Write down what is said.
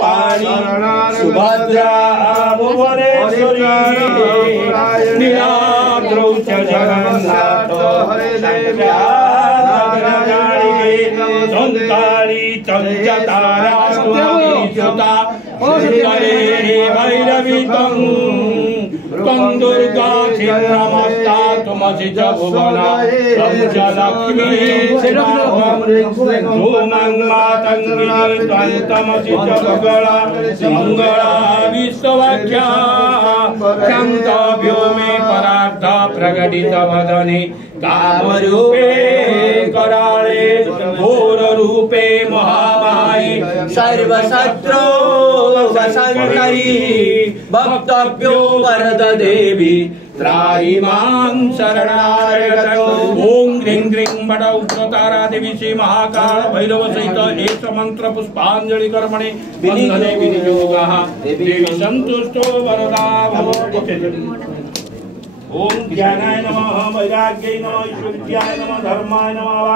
पाणी सुभद्रा भुवनेश्वरी नीलाद्रौ च जगन्नाथ संतारी चंचतारा सुता भैरवी त्वं दुर्गा क्षेत्रमस्ता तुमसि च भुवना त्वं च लक्ष्मी भूमं मातङ्गिनी त्वं तमसि च मंगला मंगला विश्ववाख्या क्षन्तव्योमे परार्थ प्रकटित वदने कामरूपे कराळे घोररूपे महामाये सर्वशत्रु वसन्तरी भक्तभ्यो वरद देवी त्राहि मां शरणागतम्। ओं ह्रीं ह्रीं बड उग्रतारा देवी श्री महाकाल भैरव सहित एष मंत्र पुष्पांजलि कर्मणे बंधने विनियोगः देवी संतुष्टो वरदा भवतु। ओं ज्ञानाय नमः वैराग्याय नमः ईश्वराय नमः धर्माय नमः।